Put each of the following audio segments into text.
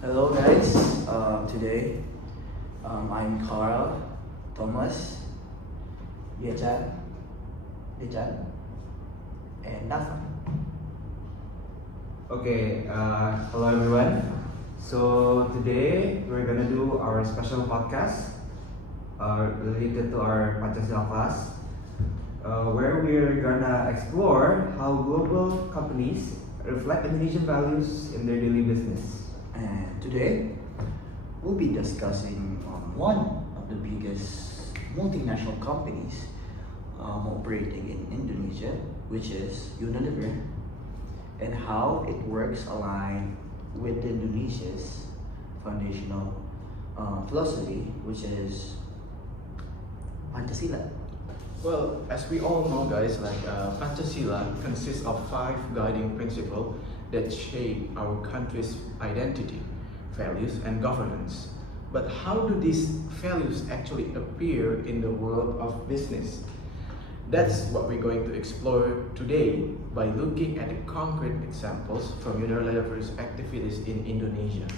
Hello guys, today I'm Carl, Thomas, Yechan, Yechan, and Daffa. Okay, hello everyone. So today we're gonna do our special podcast related to our Pancasila class, where we're gonna explore how global companies reflect Indonesian values in their daily business. And today we'll be discussing one of the biggest multinational companies operating in Indonesia, which is Unilever, and how it works aligned with Indonesia's foundational philosophy, which is Pancasila. Well, as we all know, guys, Pancasila consists of five guiding principles that shape our country's identity, values, and governance. But how do these values actually appear in the world of business? That's what we're going to explore today by looking at the concrete examples from Unilever's activities in Indonesia.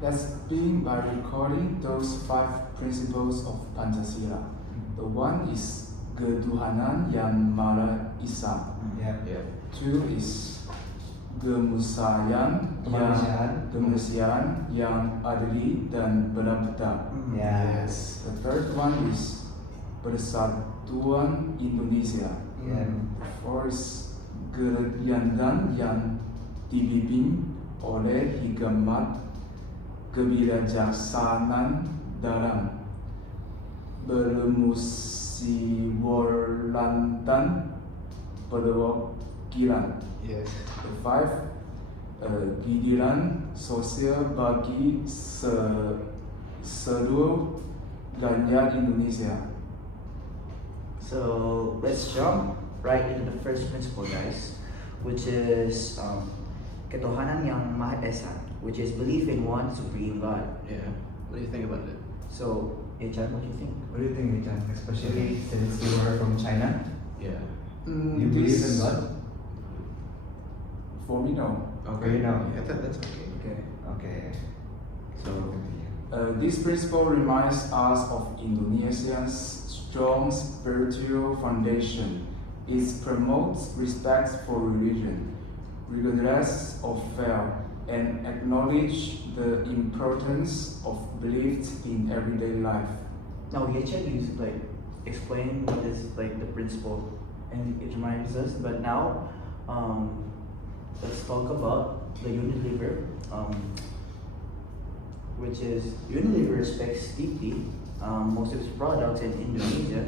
Let's begin by recording those five principles of Pancasila. The one is Ketuhanan yang Maha Esa. Yeah. Two is kemanusiaan yang adil dan beradab. Yes. The third one is Persatuan Indonesia. Yeah. The fourth is kegiatan yang dibimbing oleh hikmat kebijaksanaan dalam bermusyawaratan perwakilan. Yes. The five, keadilan sosial bagi seluruh rakyat Indonesia. So let's jump right into the first principle, guys, which is Ketuhanan yang Maha Esa, which is belief in one supreme God. Yeah. What do you think about it? So, Yechan, what do you think? What do you think, Chan? Especially since you are from China, Yeah. do you believe in God? For me, no. Okay, now. Yeah, that's okay. Okay. Okay. So. This principle reminds us of Indonesia's strong spiritual foundation. It promotes respect for religion, regardless of faith, and acknowledge the importance of beliefs in everyday life. Now, Yechan used explain what is the principle, and it reminds us. But now, let's talk about the Unilever, which is Unilever respects deeply. Most of its products in Indonesia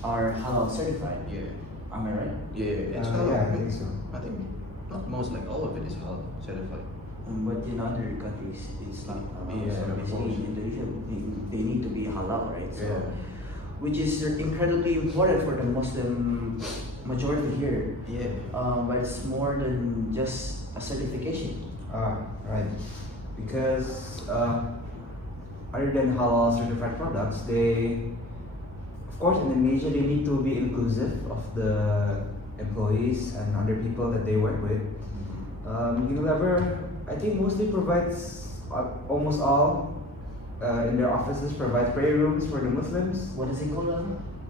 are halal certified. Yeah. Am I right? Yeah. It's Yeah, I think so. I think not most, like all of it is halal certified. But in other countries, it's not. Yeah, So of basically, course. in Indonesia, they need to be halal, right? So, Yeah. which is incredibly important for the Muslim majority here. Yeah. But it's more than just a certification. Right. Because other than halal certified products, of course, in Indonesia, they need to be inclusive of the employees and other people that they work with. Unilever, I think, mostly provides almost all in their offices provides prayer rooms for the Muslims. What is it called?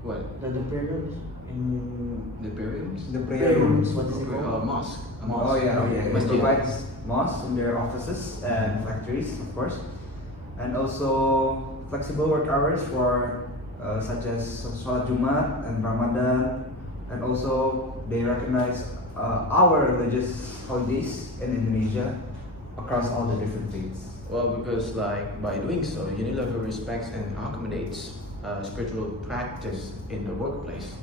What? The prayer rooms? In The burials? The prayer rooms. What is it Okay, called? mosque. A Oh yeah, Oh, yeah, They Masjid. provide mosques in their offices and factories, of course, and also flexible work hours for such as Salat Jumat and Ramadan, and also they recognize our religious holidays in Indonesia across all the different faiths. Well, because by doing so, Unilever respects and accommodates spiritual practice in the workplace.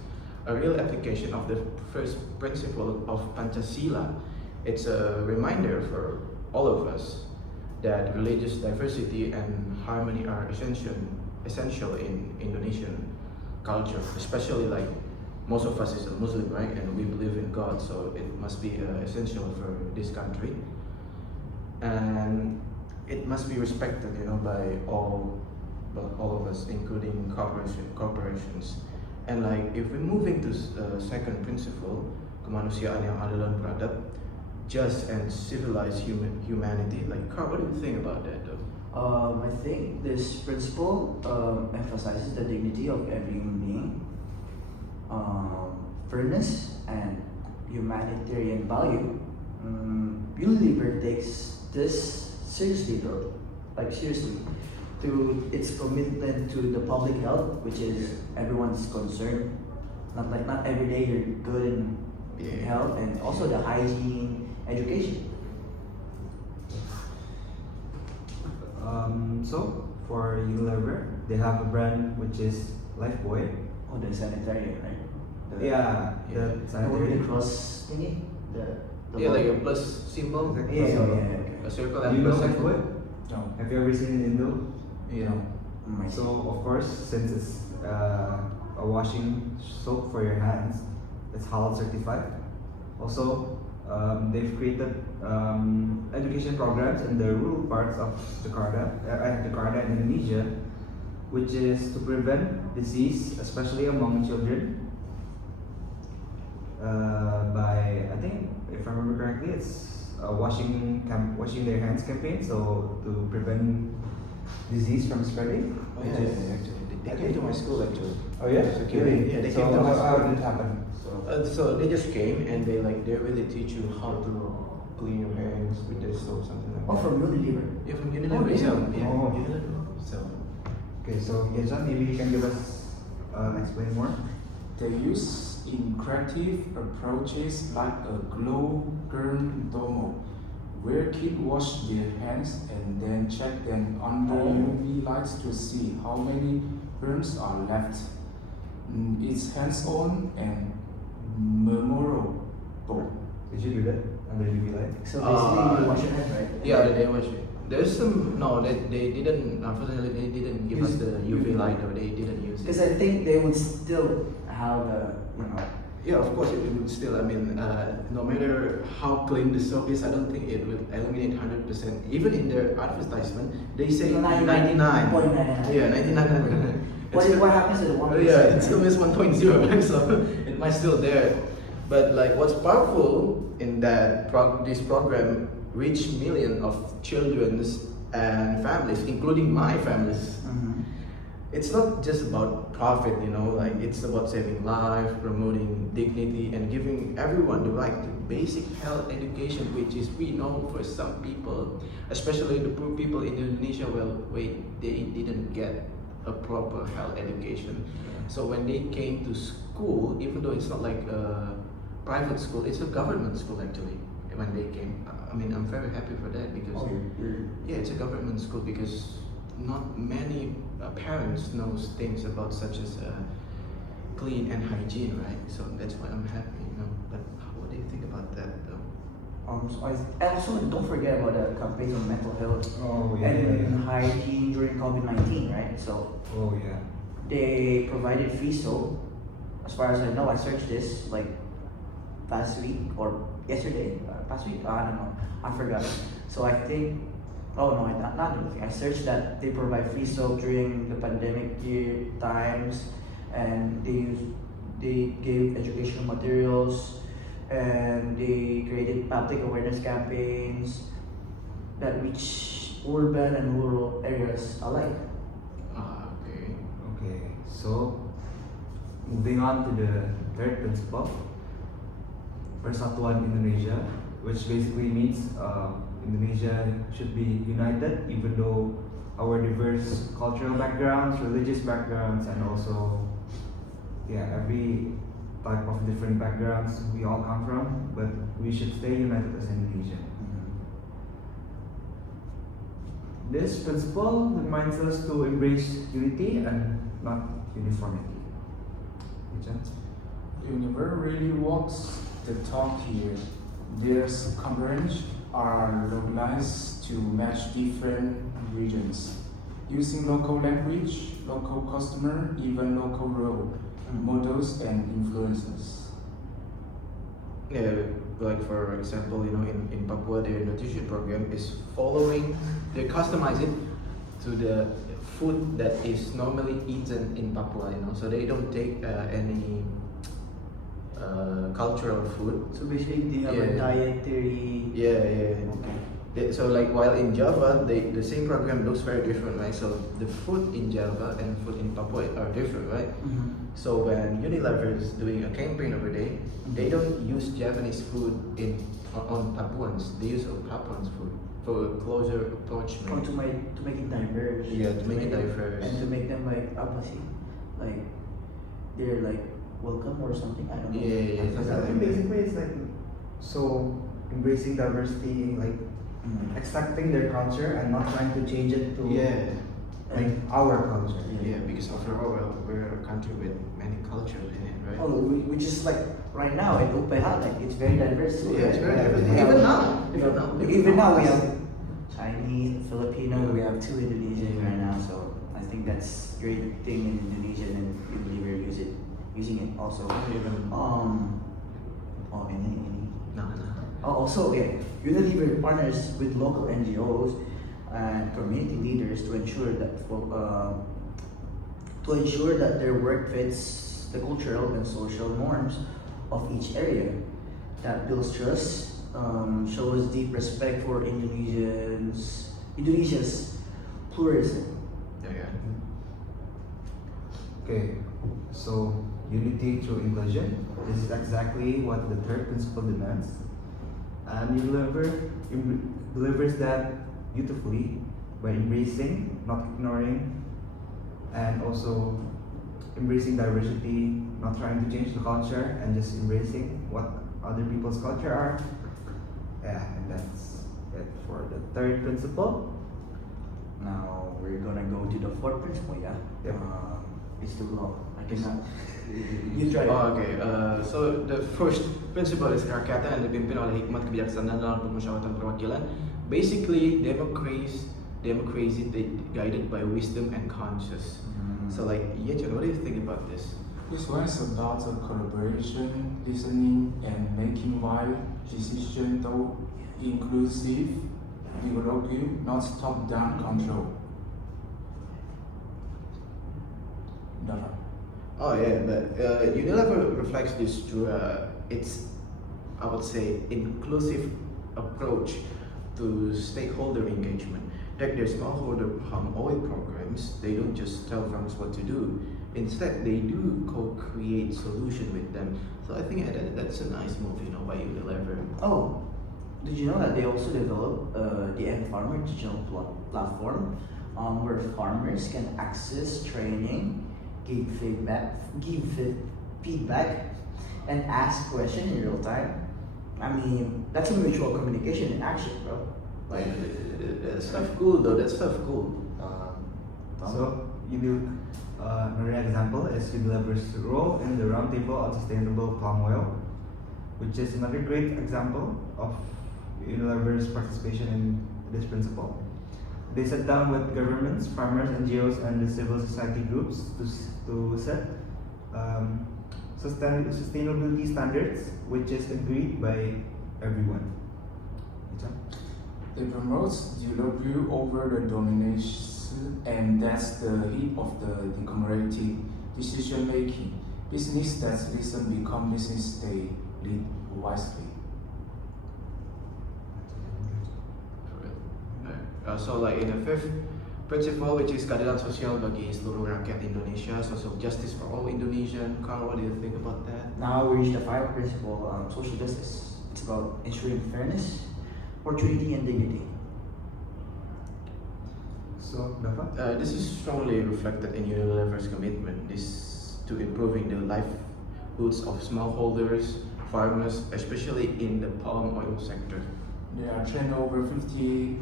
A real application of the first principle of Pancasila. It's a reminder for all of us that religious diversity and harmony are essential in Indonesian culture, especially most of us is a Muslim, right? And we believe in God, so it must be essential for this country. And it must be respected, by all of us, including corporations. And if we're moving to second principle, kemanusiaan yang adil dan beradab, just and civilized humanity. Like, Carl, what do you think about that, though? I think this principle emphasizes the dignity of every human being, fairness, and humanitarian value. Unilever takes this seriously, though, like seriously, through its commitment to the public health, which is everyone's concern. Not every day you're good in health, and also the hygiene, education. So for Unilever, they have a brand which is Lifebuoy. Oh, the sanitarian, right? Yeah, Yeah. the The one with sanitary. the cross thingy. The Yeah, like a logo. plus symbol. Exactly. Yeah, So, A circle Do and you know plus symbol. Lifebuoy? No. Have you ever seen it in Indo? Yeah. I So of course, since it's a washing soap for your hands, it's halal certified. Also, they've created education programs in the rural parts of Jakarta in Indonesia, which is to prevent disease, especially among children. By I think, if I remember correctly, it's a washing their hands campaign. So to prevent disease from spreading. Oh, yeah, actually. They came to my school, actually. Oh yeah, As a kid. Yeah, they so came to my how school. did it happen? So they just came and they really teach you how to clean your hands with this soap, something like Oh, that. from Unilever. Yeah, from Unilever. Oh, yeah. So, yeah, Oh. Unilever. So, Okay, so Yezan, maybe you can give us explain more. They use interactive approaches like a glow gun demo, where kids wash their hands and then check them under UV lights to see how many burns are left. It's hands-on and memorable. Did you do that under UV light? So basically, you wash your hands, right? yeah, they watch it. There's some, no, they didn't, unfortunately, they didn't give us the UV light, or they didn't use Because it. I think they would still have Yeah, of course, it would still, I mean, no matter how clean the soap is, I don't think it will eliminate 100%. Even in their advertisement, they say 99. 99.99. Yeah, 99. What happens to the 1%? Yeah, it still is 1.0, right? So it might still there. But like, what's powerful in that this program reach millions of children and families, including my families. Mhm. It's not just about profit, you know, like it's about saving life, promoting dignity, and giving everyone the right to basic health education, which is, we know, for some people, especially the poor people in Indonesia, well, they didn't get a proper health education. So when they came to school, even though it's not like a private school, it's a government school actually. When they came, I mean, I'm very happy for that because yeah, it's a government school, because not many parents knows things about such as clean and hygiene, right? So that's why I'm happy, you know. But what do you think about that, though? And also, don't forget about the campaigns on mental health Oh and hygiene during COVID-19, right? So Oh yeah. they provided free soap. As far as I know, I searched this like last week or yesterday. Last week, I don't know. I forgot. So I think, oh no, not anything. I searched that they provide free soap during the pandemic year times, and they gave educational materials, and they created public awareness campaigns that reach urban and rural areas alike. Okay. Okay, so moving on to the third principle, Persatuan Indonesia, which basically means Indonesia should be united, even though our diverse cultural backgrounds, religious backgrounds, and also every type of different backgrounds we all come from, but we should stay united as Indonesia. This principle reminds us to embrace unity and not uniformity. Richard? Unilever really walks the talk here. Their components are localized to match different regions, using local language, local customer, even local role models and influences. Yeah, like for example, you know, in Papua, their nutrition program is following, they customize it to the food that is normally eaten in Papua, you know, so they don't take any cultural food. So basically, they have a Yeah. dietary. Yeah. Okay. So like while in Java, the same program looks very different, right? So the food in Java and food in Papua are different, right? So when Unilever is doing a campaign over there, they don't use Japanese food on Papuans. They use Papuans food for a closer Oh, approachment. to make it diverse. Yeah, to make it diverse. And to make them like apa sih? Like they're like welcome or something. I don't know. Yeah, I forgot. I think basically it's like so embracing diversity, like accepting their culture and not trying to change it to like our culture. Yeah, because after all, well, we're a country with many cultures in it, right? Oh, which is like right now in UPH, like it's very diverse. too, Yeah, it's very right? diverse. We have- Even now. Even now we have Chinese, Filipino, we have 2 Indonesian right now, so I think that's great thing in Indonesia and Unilever using it also. Even Any. no. Also, Unilever partners with local NGOs and community leaders to ensure that their work fits the cultural and social norms of each area. That builds trust, shows deep respect for Indonesia's pluralism. Yeah. Okay, so unity through inclusion. This is exactly what the third principle demands. And Unilever delivers that beautifully by embracing, not ignoring, and also embracing diversity, not trying to change the culture, and just embracing what other people's culture are. Yeah, and that's it for the third principle. Now we're gonna go to the fourth principle, yeah? Yep. It's too long. I cannot. You try it. Okay, so the first principle is kerakyatan yang dipimpin oleh hikmat kebijaksanaan dalam permusyawaratan perwakilan. Basically, democracy guided by wisdom and conscience. So like, Yechen, what do you think about this? This one is about a collaboration, listening, and making wise decisions though inclusive, developing, not top-down control. Daffa. Oh yeah, but Unilever reflects this through its, I would say, inclusive approach to stakeholder engagement. Like their smallholder palm oil programs, they don't just tell farmers what to do. Instead, they do co-create solution with them. So I think that's a nice move, by Unilever. Oh, did you know that they also developed the End Farmer digital platform where farmers can access training, give feedback, and ask questions in real time? I mean, that's a mutual communication in action, bro. Like that's stuff cool though. That's stuff cool. So another example is Unilever's role in the Roundtable on Sustainable Palm Oil, which is another great example of Unilever's participation in this principle. They sat down with governments, farmers, NGOs, and the civil society groups to set sustainability standards, which is agreed by everyone. They promote development over the domination, and that's the heat of the democratic decision making. Business that listen become business they lead wisely. So like in the fifth principle, which is keadilan sosial bagi seluruh rakyat Indonesia, social justice for all Indonesian. Carl, what do you think about that? Now we reach the final principle on social justice. It's about ensuring fairness, opportunity, and dignity. So, Daffa? This is strongly reflected in Unilever's commitment to improving the livelihoods of smallholders, farmers, especially in the palm oil sector. There are trained over 50,000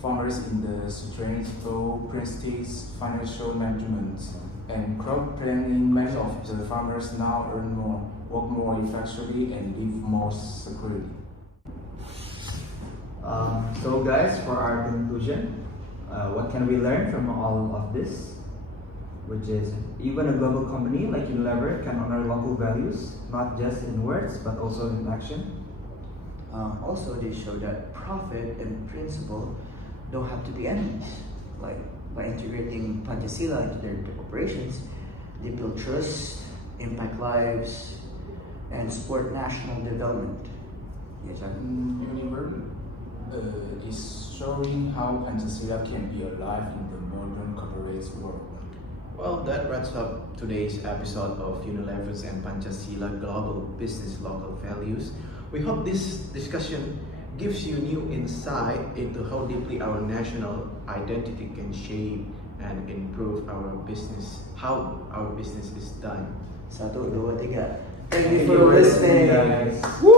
farmers in the sustainable practice, financial management, and crop planning. Many of the farmers now earn more, work more effectively, and live more securely. So guys, for our conclusion, what can we learn from all of this? Which is, even a global company like Unilever can honor local values, not just in words, but also in action. Also, they show that profit and principle don't have to be enemies. Like by integrating Pancasila into their operations, they build trust, impact lives, and support national development. Yes, sir. Unilever is showing how Pancasila can be alive in the modern corporate world. Well, that wraps up today's episode of Unilever's and Pancasila Global Business Local Values. We hope this discussion gives you new insight into how deeply our national identity can shape and improve our business, how our business is done. 1, 2, 3. Thank Thank you for you, listening. guys. Woo!